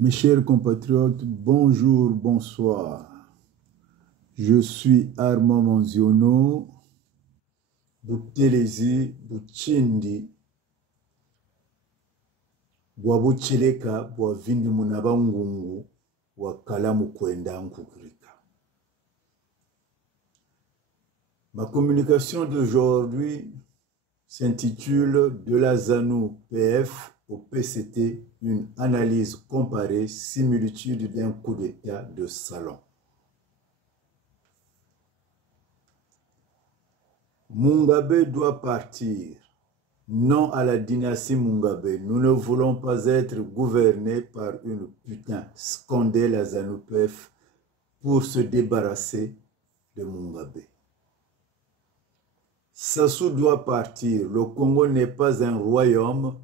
Mes chers compatriotes, bonjour, bonsoir. Je suis Armand Manziono, Boutelezi, Bouchindi, Bouaboucheleka, Bouavindi Munabangungu, Wakalamu Kwenda Nkukrika. Ma communication d'aujourd'hui s'intitule De la ZANU-PF au PCT, une analyse comparée, similitude d'un coup d'État de salon. Mugabe doit partir. Non à la dynastie Mugabe. Nous ne voulons pas être gouvernés par une putain, scandait la ZANU-PF pour se débarrasser de Mugabe. Sassou doit partir. Le Congo n'est pas un royaume.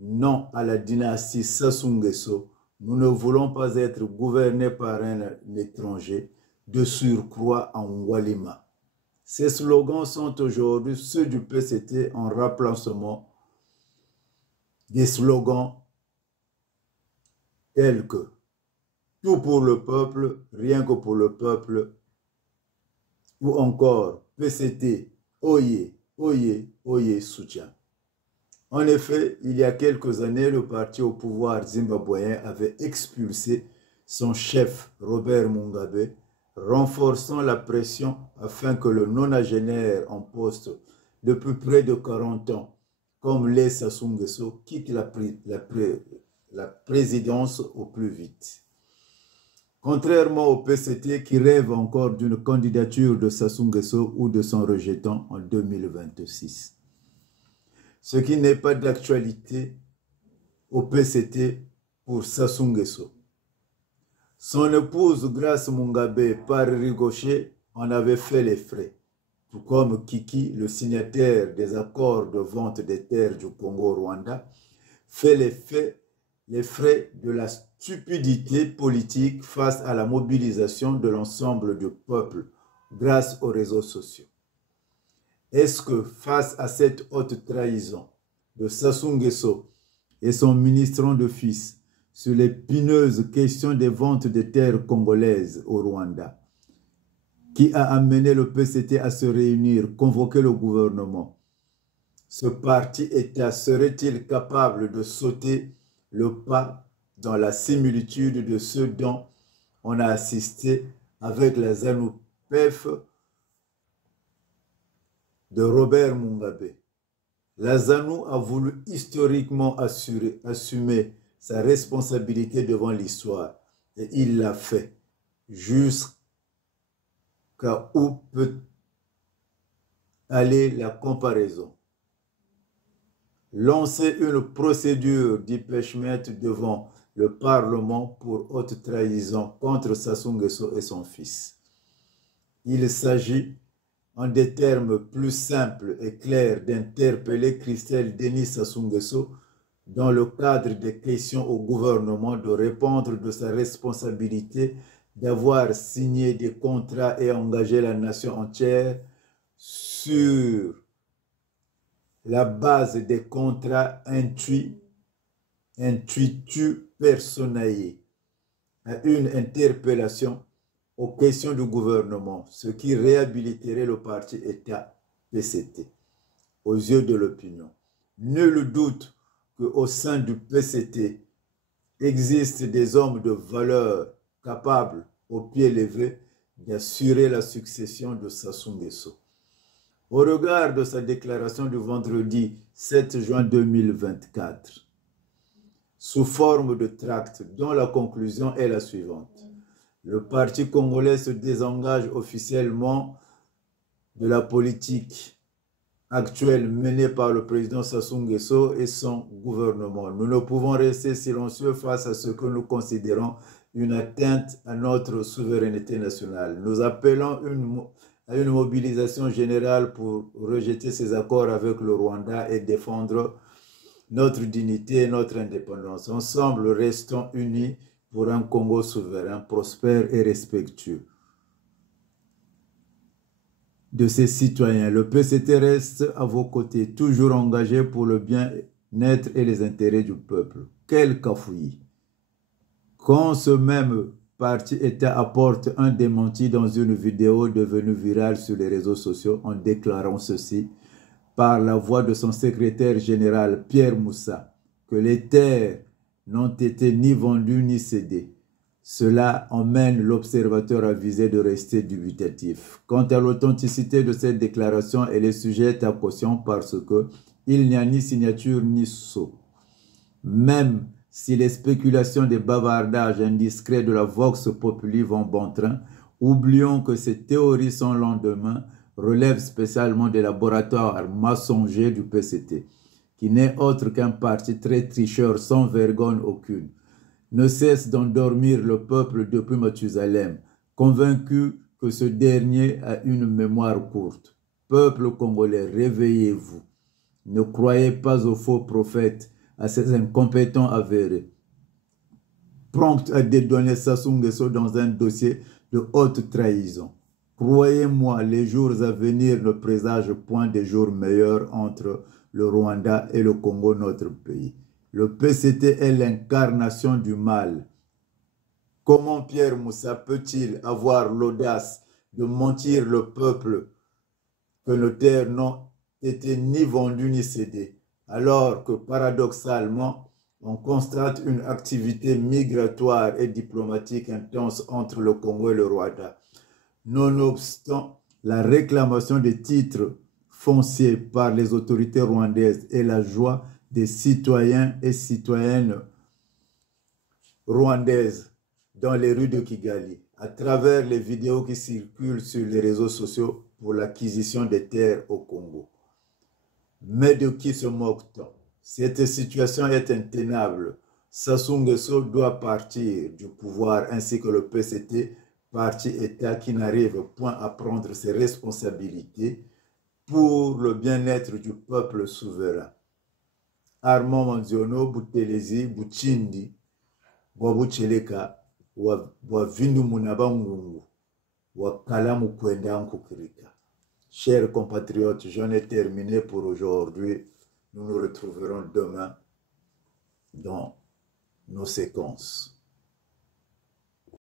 Non à la dynastie Sassou Nguesso. Nous ne voulons pas être gouvernés par un étranger, de surcroît en Walima. Ces slogans sont aujourd'hui ceux du PCT en remplacement des slogans tels que tout pour le peuple, rien que pour le peuple, ou encore PCT, oyez, oyez, oyez, soutien. En effet, il y a quelques années, le parti au pouvoir zimbabwéen avait expulsé son chef Robert Mugabe, renforçant la pression afin que le nonagénaire en poste depuis près de 40 ans, comme les Sassou Nguesso, quitte la présidence au plus vite. Contrairement au PCT qui rêve encore d'une candidature de Sassou Nguesso ou de son rejetant en 2026. Ce qui n'est pas d'actualité au PCT pour Sassou Nguesso. Son épouse Grace Mugabe, par ricochet, en avait fait les frais, tout comme Kiki, le signataire des accords de vente des terres du Congo-Rwanda, fait les frais de la stupidité politique face à la mobilisation de l'ensemble du peuple grâce aux réseaux sociaux. Est-ce que face à cette haute trahison de Sassou Nguesso et son ministre de fils sur l'épineuse question des ventes des terres congolaises au Rwanda, qui a amené le PCT à se réunir, convoquer le gouvernement, ce parti-État serait-il capable de sauter le pas dans la similitude de ce dont on a assisté avec la ZANU-PF de Robert Mugabe? La ZANU a voulu historiquement assumer sa responsabilité devant l'histoire et il l'a fait jusqu'à où peut aller la comparaison. Lancer une procédure d'impeachment devant le Parlement pour haute trahison contre Sassou Nguesso et son fils. Il s'agit en des termes plus simples et clairs d'interpeller Christelle Denis Sassou Nguesso dans le cadre des questions au gouvernement de répondre de sa responsabilité d'avoir signé des contrats et engagé la nation entière sur la base des contrats intuitus personae à une interpellation aux questions du gouvernement, ce qui réhabiliterait le parti-État PCT aux yeux de l'opinion. Nul doute qu'au sein du PCT existent des hommes de valeur capables, au pied levé, d'assurer la succession de Sassou Nguesso. Au regard de sa déclaration du vendredi 7 juin 2024, sous forme de tract dont la conclusion est la suivante. Le parti congolais se désengage officiellement de la politique actuelle menée par le président Sassou Nguesso et son gouvernement. Nous ne pouvons rester silencieux face à ce que nous considérons une atteinte à notre souveraineté nationale. Nous appelons à une mobilisation générale pour rejeter ces accords avec le Rwanda et défendre notre dignité et notre indépendance. Ensemble, restons unis pour un Congo souverain, prospère et respectueux de ses citoyens. Le PCT reste à vos côtés, toujours engagé pour le bien-être et les intérêts du peuple. Quel cafouillis! Quand ce même parti État apporte un démenti dans une vidéo devenue virale sur les réseaux sociaux en déclarant ceci par la voix de son secrétaire général Pierre Moussa, que les terres n'ont été ni vendues ni cédées. Cela emmène l'observateur avisé de rester dubitatif. Quant à l'authenticité de cette déclaration, elle est sujette à caution parce qu'il n'y a ni signature ni sceau. Même si les spéculations des bavardages indiscrets de la Vox Populi vont bon train, oublions que ces théories sans lendemain relèvent spécialement des laboratoires mensongers du PCT, qui n'est autre qu'un parti très tricheur sans vergogne aucune, ne cesse d'endormir le peuple depuis Mathusalem, convaincu que ce dernier a une mémoire courte. Peuple congolais, réveillez-vous. Ne croyez pas aux faux prophètes, à ces incompétents avérés, prompt à dédouaner Sassou Nguesso dans un dossier de haute trahison. Croyez-moi, les jours à venir ne présagent point des jours meilleurs entre le Rwanda et le Congo, notre pays. Le PCT est l'incarnation du mal. Comment Pierre Moussa peut-il avoir l'audace de mentir le peuple que nos terres n'ont été ni vendues ni cédées, alors que paradoxalement, on constate une activité migratoire et diplomatique intense entre le Congo et le Rwanda. Nonobstant la réclamation des titres fonciers par les autorités rwandaises et la joie des citoyens et citoyennes rwandaises dans les rues de Kigali, à travers les vidéos qui circulent sur les réseaux sociaux pour l'acquisition des terres au Congo. Mais de qui se moque-t-on? Cette situation est intenable. Sassou Nguesso doit partir du pouvoir ainsi que le PCT, parti État qui n'arrive point à prendre ses responsabilités pour le bien-être du peuple souverain. Armand Manziono, Boutelezi, Bouchindi, Wabucheleka, Wavindu Munabangungu, Wakalamu Kwenda Nkukirika. Chers compatriotes, j'en ai terminé pour aujourd'hui. Nous nous retrouverons demain dans nos séquences.